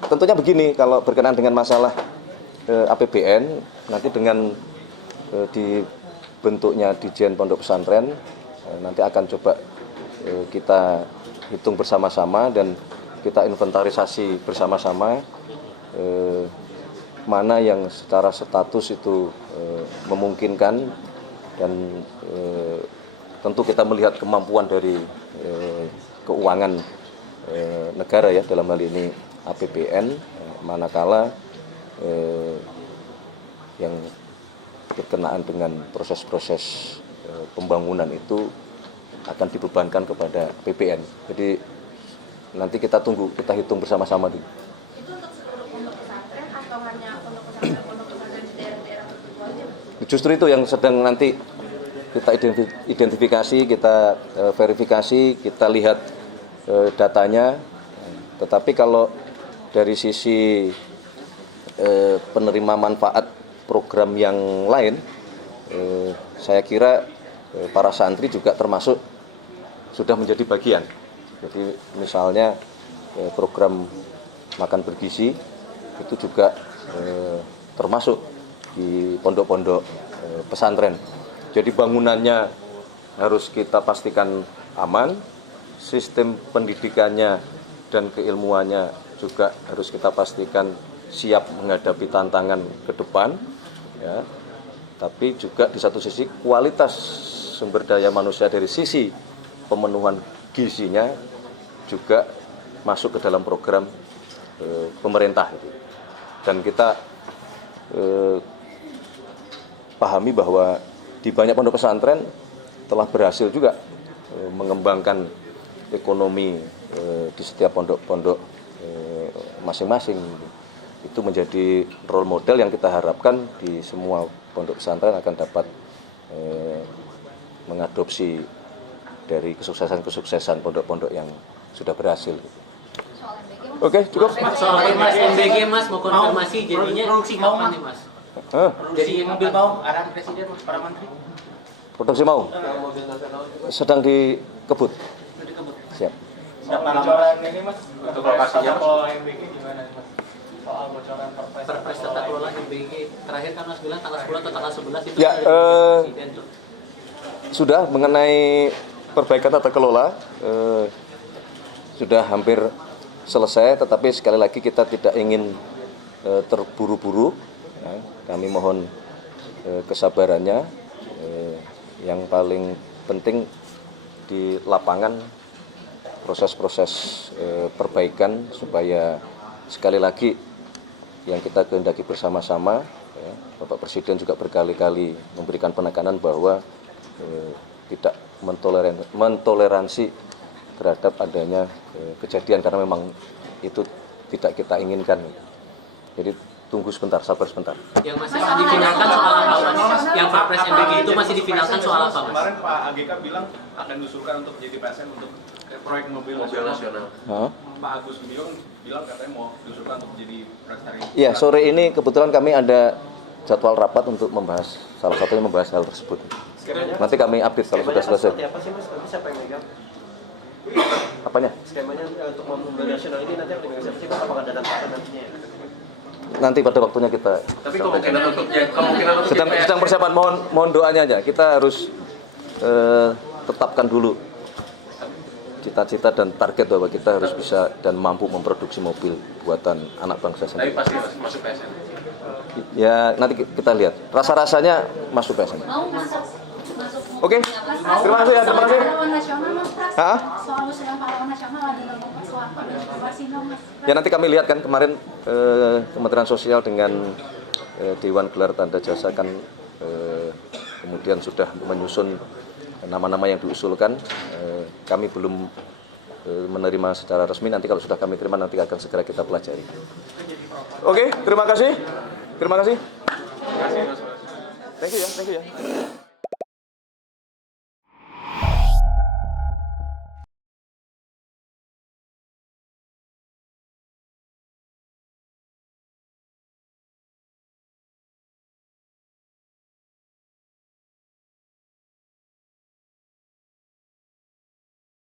Tentunya begini, kalau berkenaan dengan masalah APBN, nanti dengan dibentuknya Ditjen Pondok Pesantren, nanti akan coba kita hitung bersama-sama dan kita inventarisasi bersama-sama mana yang secara status itu memungkinkan, dan tentu kita melihat kemampuan dari keuangan negara ya, dalam hal ini APBN, manakala yang berkenaan dengan proses-proses pembangunan itu akan dibebankan kepada APBN. Jadi nanti kita tunggu, kita hitung bersama-sama dulu. Itu untuk seluruh pondok pesantren atau hanya pondok pesantren di daerah-daerah tertentu aja? Justru itu yang sedang nanti kita identifikasi, kita verifikasi, kita lihat datanya. Tetapi kalau dari sisi penerima manfaat program yang lain, saya kira para santri juga termasuk sudah menjadi bagian. Jadi misalnya program makan bergizi itu juga termasuk di pondok-pondok pesantren. Jadi bangunannya harus kita pastikan aman, sistem pendidikannya dan keilmuannya juga harus kita pastikan siap menghadapi tantangan ke depan, ya. Tapi juga di satu sisi kualitas sumber daya manusia dari sisi pemenuhan gizinya juga masuk ke dalam program pemerintah. Dan kita pahami bahwa di banyak pondok pesantren telah berhasil juga mengembangkan ekonomi di setiap pondok-pondok masing-masing. Itu menjadi role model yang kita harapkan di semua pondok pesantren akan dapat mengadopsi dari kesuksesan pondok-pondok yang sudah berhasil. Oke, cukup. Soal Mas MBG Mas mau konfirmasi jadinya kapan nih Mas? Jadi mobil mau arahan Presiden para menteri. Produksi mau? Sedang dikebut. Siap. Bocoran ini Mas, untuk lokasinya MBG gimana Mas? Soal bocoran Perpres tata kelola MBG terakhir kan Mas bilang tanggal 10 atau tanggal 11 itu ya, Presiden tuh. Sudah mengenai perbaikan tata kelola sudah hampir selesai, tetapi sekali lagi kita tidak ingin terburu-buru. Ya, kami mohon kesabarannya. Yang paling penting di lapangan proses-proses perbaikan supaya sekali lagi yang kita kehendaki bersama-sama, ya, Bapak Presiden juga berkali-kali memberikan penekanan bahwa tidak mentoleransi terhadap adanya kejadian, karena memang itu tidak kita inginkan. Jadi tunggu sebentar, sabar sebentar. Yang masih difinalkan soal apa Mas? Yang Perpres MBG itu masih difinalkan soal apa Mas? Kemarin Pak AGK bilang akan diusulkan untuk jadi PSN untuk proyek mobil nasional. Pak Agus bilang katanya mau diusulkan untuk jadi presiden. Iya, sore ini kebetulan kami ada jadwal rapat untuk membahas, salah satunya membahas hal tersebut. Nanti kami update kalau sudah selesai. Seperti apa sih Mas? Nanti siapa yang megang? Apanya? Skemanya untuk mobil nasional ini nanti yang dipegang siapa sih? Apakah ada tantangan nantinya? Nanti pada waktunya kita Tapi kemungkinan untuk sedang persiapan, mohon doanya aja. Kita harus tetapkan dulu cita-cita dan target bahwa kita harus bisa dan mampu memproduksi mobil buatan anak bangsa Tapi sendiri. pasti masuk PSN. Ya nanti kita lihat. Rasa-rasanya masuk PSN. Mau masuk Oke, terima kasih ya, terima kasih. Pahlawan nasional Mas Pras. Hah? Soal usulan pahlawan nasional ada Bapak Soeharto dan Bapak Sino Mas. Ya nanti kami lihat kan kemarin Kementerian Sosial dengan Dewan Gelar Tanda Jasa kan kemudian sudah menyusun nama-nama yang diusulkan. Kami belum menerima secara resmi, nanti kalau sudah kami terima nanti akan segera kita pelajari. Oke, terima kasih. Terima kasih. Terima kasih. Thank you ya.